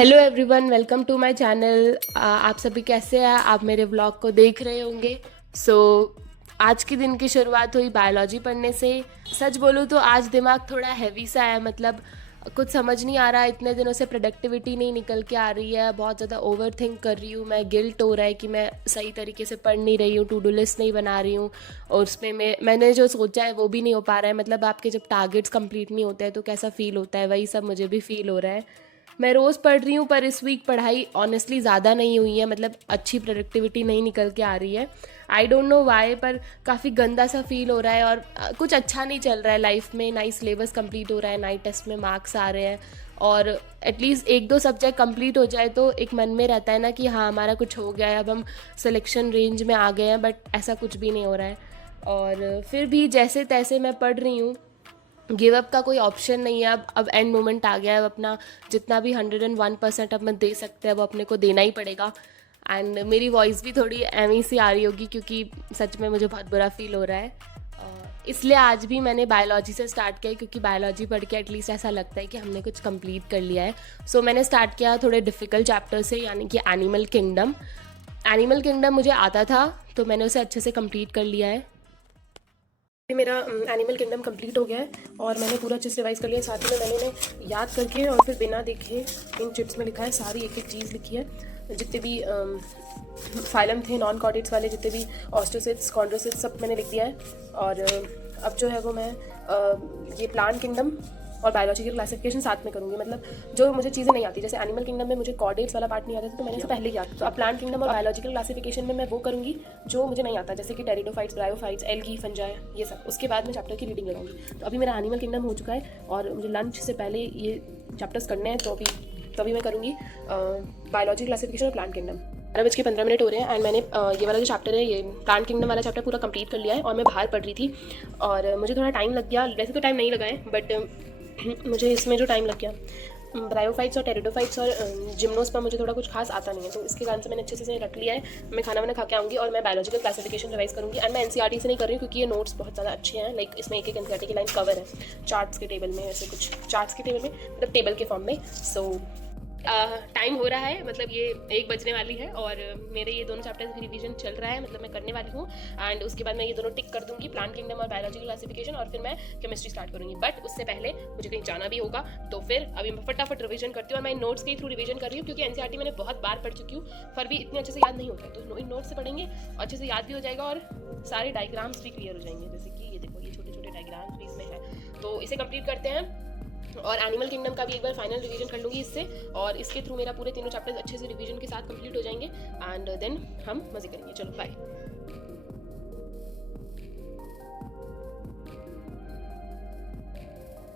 Hello everyone, welcome to my channel. आप सभी कैसे हैं? आप मेरे व्लॉग को देख रहे होंगे। सो आज के दिन की शुरुआत हुई बायोलॉजी पढ़ने से। सच बोलूँ तो आज दिमाग थोड़ा हैवी सा है, मतलब कुछ समझ नहीं आ रहा। इतने दिनों से प्रोडक्टिविटी नहीं निकल के आ रही है, बहुत ज़्यादा ओवर थिंक कर रही हूँ मैं। गिल्ट हो रहा है कि मैं सही तरीके से पढ़ नहीं रही हूँ, टू डू लिस्ट नहीं बना रही हूँ, और उसमें मैंने जो सोचा है वो भी नहीं हो पा रहा है। मतलब आपके जब टारगेट्स कंप्लीट नहीं होते हैं तो कैसा फील होता है, वही सब मुझे भी फील हो रहा है। मैं रोज़ पढ़ रही हूँ पर इस वीक पढ़ाई ऑनेस्टली ज़्यादा नहीं हुई है, मतलब अच्छी प्रोडक्टिविटी नहीं निकल के आ रही है। आई डोंट नो वाई, पर काफ़ी गंदा सा फील हो रहा है और कुछ अच्छा नहीं चल रहा है लाइफ में। ना ही सिलेबस कंप्लीट हो रहा है, ना ही टेस्ट में मार्क्स आ रहे हैं। और एटलीस्ट एक दो सब्जेक्ट कंप्लीट हो जाए तो एक मन में रहता है ना कि हाँ हमारा कुछ हो गया है, अब हम सिलेक्शन रेंज में आ गए हैं। बट ऐसा कुछ भी नहीं हो रहा है, और फिर भी जैसे तैसे मैं पढ़ रही हूँ। गिव अप का कोई ऑप्शन नहीं है। अब एंड मोमेंट आ गया है। अब अपना जितना भी 101% अब मैं दे सकते हैं वो अपने को देना ही पड़ेगा। एंड मेरी वॉइस भी थोड़ी एमी सी आ रही होगी क्योंकि सच में मुझे बहुत बुरा फील हो रहा है। इसलिए आज भी मैंने बायोलॉजी से स्टार्ट किया, क्योंकि बायोलॉजी पढ़ के एटलीस्ट ऐसा लगता है कि हमने कुछ कंप्लीट कर लिया है। सो मैंने स्टार्ट किया थोड़े डिफ़िकल्ट चैप्टर से, यानी कि एनिमल किंगडम। एनिमल किंगडम मुझे आता था तो मैंने उसे अच्छे से कंप्लीट कर लिया है। मेरा एनिमल किंगडम कंप्लीट हो गया है और मैंने पूरा अच्छे से रिवाइज़ कर लिया। साथ ही में मैंने इन्हें याद करके और फिर बिना देखे इन चिट्स में लिखा है, सारी एक एक चीज़ लिखी है। जितने भी फाइलम थे नॉन कॉर्डेट्स वाले, जितने भी ऑस्ट्रोसिट्स कॉन्ड्रोसिट्स, सब मैंने लिख दिया है। और अब जो है वो मैं ये प्लांट किंगडम और बायोलॉजिकल क्लासिफिकेशन साथ में करूँगी। मतलब जो मुझे चीज़ें नहीं आती, जैसे एनिमल किंगडम में मुझे कॉर्डेट्स वाला पार्ट नहीं आता था तो मैंने उसे पहले किया। तो अब प्लांट किंगडम और बायोलॉजिकल क्लासिफिकेशन में मैं वो करूँगी जो मुझे नहीं आता, जैसे कि टेरिडोफाइट्स, ब्रायोफाइट्स, एल्गी, फंजाई, ये सब। उसके बाद मैं चैप्टर की रीडिंग लगाऊंगी। तो अभी मेरा एनिमल किंगडम हो चुका है और मुझे लंच से पहले ये चैप्टर्स करने हैं, तो अभी मैं करूँगी बायोलॉजी क्लासिफिकेशन और प्लांट किंगडम। 12:15 हो रहे हैं एंड मैंने ये वाला जो चैप्टर है, ये प्लांट किंगडम वाला चैप्टर पूरा कंप्लीट कर लिया है। और मैं बाहर पढ़ रही थी और मुझे थोड़ा टाइम लग गया। वैसे तो टाइम नहीं लगा है, बट मुझे इसमें जो टाइम लग गया, ब्रायोफाइट्स और टेरिडोफाइट्स और जिम्नोस पर मुझे थोड़ा कुछ खास आता नहीं है, तो इसके कारण से मैंने अच्छे से रख लिया है। मैं खाना वाना खा के आऊँगी और मैं बायोलॉजिकल क्लासिफिकेशन रिवाइज करूँगी। एंड मैं एनसीईआरटी से नहीं कर रही हूँ क्योंकि ये नोट्स बहुत ज़्यादा अच्छे हैं। लाइक इसमें एक एक एनसीईआरटी की लाइन कवर है चार्ट्स के टेबल में, ऐसे कुछ चार्ट्स के टेबल में, मतलब टेबल के फॉर्म में। सो टाइम हो रहा है, मतलब ये 1 बजने वाली है और मेरे ये दोनों चैप्टर्स की रिवीजन चल रहा है, मतलब मैं करने वाली हूँ। एंड उसके बाद मैं ये दोनों टिक कर दूंगी, प्लांट किंगडम और बायोलॉजिकल क्लासिफिकेशन, और फिर मैं केमिस्ट्री स्टार्ट करूंगी। बट उससे पहले मुझे कहीं जाना भी होगा, तो फिर अभी मैं फटाफट रिवीजन करती हूँ। और मैं इन नोट्स के थ्रू रिवीजन कर रही हूँ क्योंकि एनसीईआरटी मैंने बहुत बार पढ़ चुकी हूँ, फिर भी इतने अच्छे से याद नहीं होता है। तो इन नोट्स से पढ़ेंगे, अच्छे से याद भी हो जाएगा और सारे डायग्राम्स भी क्लियर हो जाएंगे। जैसे कि ये देखो, ये छोटे छोटे डायग्राम्स भी इसमें है। तो इसे कंप्लीट करते हैं और एनिमल किंगडम का भी एक बार फाइनल रिवीजन कर लूँगी इससे, और इसके थ्रू मेरा पूरे तीनों चैप्टर्स अच्छे से रिवीजन के साथ कंप्लीट हो जाएंगे। एंड देन हम मजे करेंगे। चलो बाय।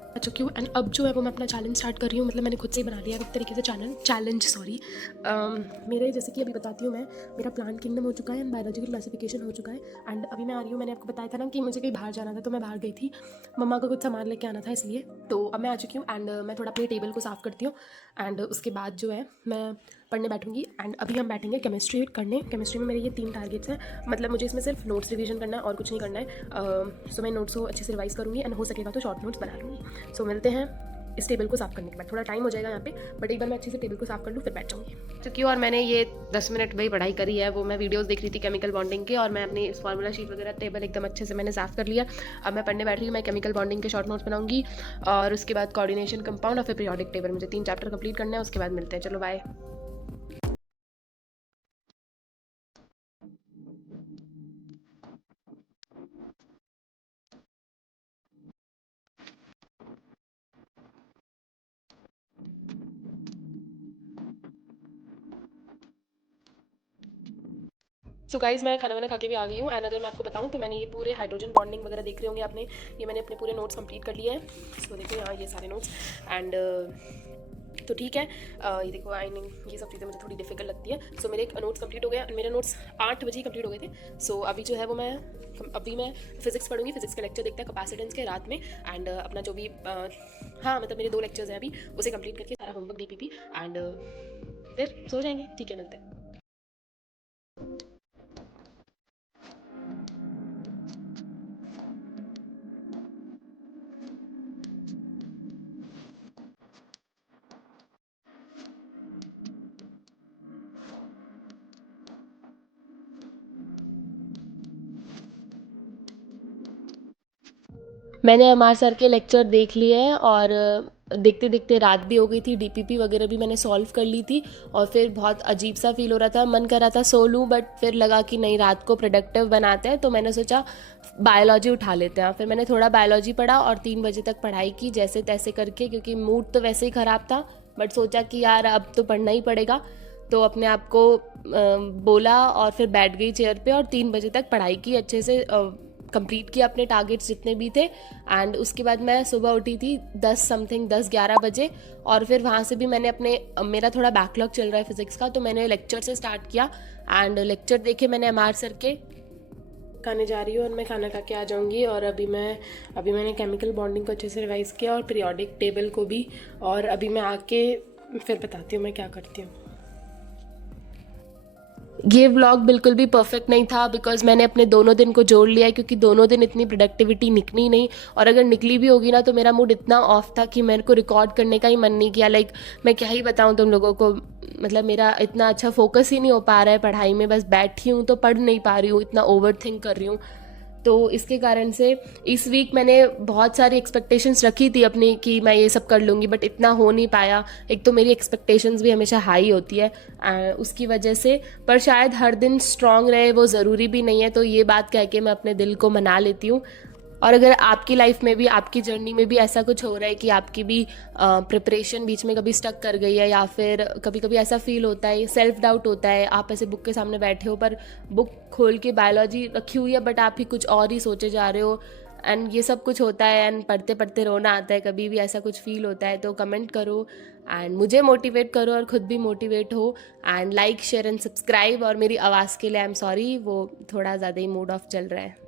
आ चुकी हूँ एंड अब जो है वो मैं अपना चैलेंज स्टार्ट कर रही हूँ। मतलब मैंने खुद से ही बना लिया है एक तरीके से चैलेंज सॉरी। मेरे जैसे कि अभी बताती हूँ मैं, मेरा प्लांट किंगडम हो चुका है एंड बायोलॉजिकल क्लासिफिकेशन हो चुका है। एंड अभी मैं आ रही हूँ, मैंने आपको बताया था ना कि मुझे कहीं बाहर जाना था, तो मैं बाहर गई थी, मम्मा को कुछ सामान लेके आना था इसलिए। तो अब मैं आ चुकी हूँ एंड मैं थोड़ा अपने टेबल को साफ़ करती हूँ एंड उसके बाद जो है मैं पढ़ने बैठूंगी। एंड अभी हम बैठेंगे केमिस्ट्री करने। केमिस्ट्री में मेरे ये 3 टारगेट्स हैं, मतलब मुझे इसमें सिर्फ नोट्स रिवीजन करना है और कुछ नहीं करना है। सो मैं नोट्स को अच्छे से रिवाइज करूँगी एंड हो सकेगा तो शॉर्ट नोट्स बना लूँगी। सो मिलते हैं इस टेबल को साफ़ करने के बाद। थोड़ा टाइम हो जाएगा यहाँ पे, बट एक बार मैं अच्छे से टेबल को साफ़ कर लूँ फिर बैठ जाऊँगी। चुकी और मैंने ये 10 मिनट वही पढ़ाई करी है, वो मैं वीडियोस देख रही थी केमिकल बॉन्डिंग के, और मैं अपनी फार्मूला शीट वगैरह टेबल एकदम अच्छे से मैंने साफ़ कर लिया। अब मैं पढ़ने बैठ रही हूँ। मैं केमिकल बॉन्डिंग के शॉर्ट नोट्स बनाऊंगी और उसके बाद कोऑर्डिनेशन कंपाउंड और फिर पीरियोडिक टेबल। मुझे 3 चैप्टर कंप्लीट करना है, उसके बाद मिलते हैं। चलो बाय। सो गाइस, मैं खाना वाना खा के भी आ गई हूँ। एंड अगर मैं आपको बताऊँ तो मैंने ये पूरे हाइड्रोजन बॉन्डिंग वगैरह देख रहे होंगे आपने, ये मैंने अपने पूरे नोट्स कंप्लीट कर लिए हैं। सो देखो यहाँ ये सारे नोट्स एंड तो ठीक है। ये देखो आइनिंग, ये सब चीज़ें मुझे थोड़ी डिफिकल्ट लगती है। सो मेरे नोट्स कंप्लीट हो गए। मेरे नोट्स 8 बजे ही कंप्लीट हो गए थे। सो अभी जो है वो अभी मैं फिजिक्स पढ़ूंगी। फिजिक्स का लेक्चर देखते हैं कैपेसिटेंस के रात में। एंड अपना जो भी हाँ, मतलब मेरे 2 लेक्चर्स हैं अभी, उसे कंप्लीट करके सारा होमवर्क डीपीपी एंड फिर सो जाएंगे। ठीक है, मिलते हैं। मैंने एमआर सर के लेक्चर देख लिए हैं और देखते देखते रात भी हो गई थी। डीपीपी वगैरह भी मैंने सॉल्व कर ली थी और फिर बहुत अजीब सा फील हो रहा था, मन कर रहा था सो लूँ, बट फिर लगा कि नहीं, रात को प्रोडक्टिव बनाते हैं, तो मैंने सोचा बायोलॉजी उठा लेते हैं। फिर मैंने थोड़ा बायोलॉजी पढ़ा और 3 बजे तक पढ़ाई की जैसे तैसे करके, क्योंकि मूड तो वैसे ही ख़राब था, बट सोचा कि यार अब तो पढ़ना ही पड़ेगा। तो अपने आप को बोला और फिर बैठ गई चेयर पे और 3 बजे तक पढ़ाई की, अच्छे से कंप्लीट किया अपने टारगेट्स जितने भी थे। एंड उसके बाद मैं सुबह उठी थी 10-11 बजे और फिर वहाँ से भी मैंने मेरा थोड़ा बैकलॉग चल रहा है फिज़िक्स का, तो मैंने लेक्चर से स्टार्ट किया। एंड लेक्चर देखे मैंने एमआर सर के। खाने जा रही हूँ और मैं खाना खा के आ जाऊँगी। और अभी मैंने केमिकल बॉन्डिंग को अच्छे से रिवाइज़ किया और पीरियोडिक टेबल को भी। और अभी मैं आके फिर बताती हूँ मैं क्या करती हूँ। ये व्लॉग बिल्कुल भी परफेक्ट नहीं था, बिकॉज मैंने अपने दोनों दिन को जोड़ लिया है, क्योंकि दोनों दिन इतनी प्रोडक्टिविटी निकली नहीं। और अगर निकली भी होगी ना तो मेरा मूड इतना ऑफ था कि मेरे को रिकॉर्ड करने का ही मन नहीं किया। लाइक मैं क्या ही बताऊँ तुम लोगों को, मतलब मेरा इतना अच्छा फोकस ही नहीं हो पा रहा है पढ़ाई में, बस बैठी हूँ तो पढ़ नहीं पा रही हूँ, इतना ओवर थिंक कर रही हूँ। तो इसके कारण से इस वीक मैंने बहुत सारी एक्सपेक्टेशंस रखी थी अपनी कि मैं ये सब कर लूँगी, बट इतना हो नहीं पाया। एक तो मेरी एक्सपेक्टेशंस भी हमेशा हाई होती है उसकी वजह से। पर शायद हर दिन स्ट्रांग रहे वो ज़रूरी भी नहीं है, तो ये बात कह के मैं अपने दिल को मना लेती हूँ। और अगर आपकी लाइफ में भी, आपकी जर्नी में भी ऐसा कुछ हो रहा है कि आपकी भी प्रिपरेशन बीच में कभी स्टक कर गई है, या फिर कभी कभी ऐसा फील होता है, सेल्फ डाउट होता है, आप ऐसे बुक के सामने बैठे हो पर बुक खोल के बायोलॉजी रखी हुई है बट आप ही कुछ और ही सोचे जा रहे हो, एंड ये सब कुछ होता है, एंड पढ़ते पढ़ते रोना आता है, कभी भी ऐसा कुछ फील होता है तो कमेंट करो एंड मुझे मोटिवेट करो और ख़ुद भी मोटिवेट हो। And like share and subscribe. और मेरी आवाज़ के लिए आई एम सॉरी, वो थोड़ा ज़्यादा ही मूड ऑफ चल रहा है।